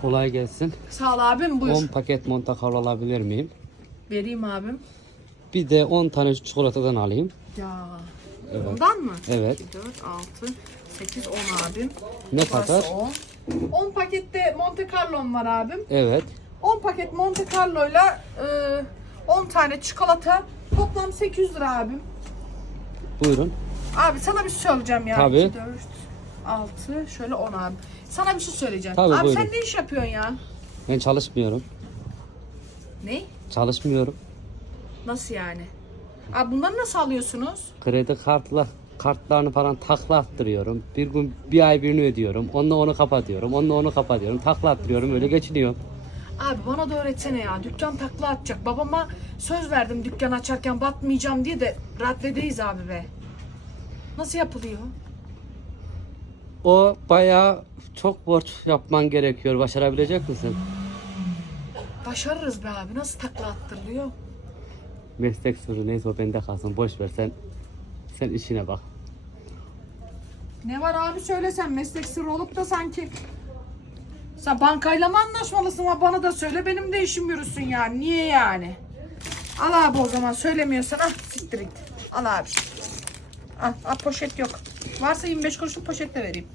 Kolay gelsin. Sağ ol abim buyur. 10 paket Monte Carlo alabilir miyim? Vereyim abim. Bir de 10 tane çikolatadan alayım. Ya. Evet. Ondan mı? Evet. 2, 4, 6, 8, 10 abim. Ne kadar? 10. 10 pakette Monte Carlo'm var abim. Evet. 10 paket Monte Carlo'yla e, 10 tane çikolata. Toplam 800 lira abim. Buyurun. Abi sana bir şey söyleyeceğim ya. Tabii. 2, 4, 6, şöyle 10 abi. Sana bir şey söyleyeceğim. Tabii, abi buyurun. sen ne iş yapıyorsun ya? Ben çalışmıyorum. Ne? Çalışmıyorum. Nasıl yani? Abi bunları nasıl alıyorsunuz? Kredi kartla kartlarını falan takla attırıyorum. Bir gün bir ay birini ödüyorum. Onunla onu kapatıyorum. Onunla onu kapatıyorum. Takla attırıyorum. Öyle geçiniyor. Abi bana da öğretsene ya. Dükkan takla atacak. Babama söz verdim dükkan açarken batmayacağım diye de raddedeyiz abi be. Nasıl yapılıyor? O bayağı çok borç yapman gerekiyor. Başarabilecek misin? Başarırız be abi. Nasıl takla attırılıyor? Meslek sırrı neyse o bende kalsın. Boş ver sen. Sen işine bak. Ne var abi söylesen meslek sırrı olup da sanki sen bankayla mı anlaşmalısın ama bana da söyle benim de işim yürüsün yani. Niye yani? Al abi o zaman söylemiyorsan ah siktir git. Al abi. Al, al poşet yok. Varsa 25 kuruşluk poşet de vereyim.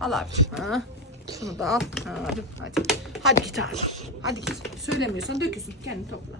Al abi. Ha. Şunu da al. Ha, hadi. Hadi git abi. Hadi git. Söylemiyorsan dökülsün. Kendini topla.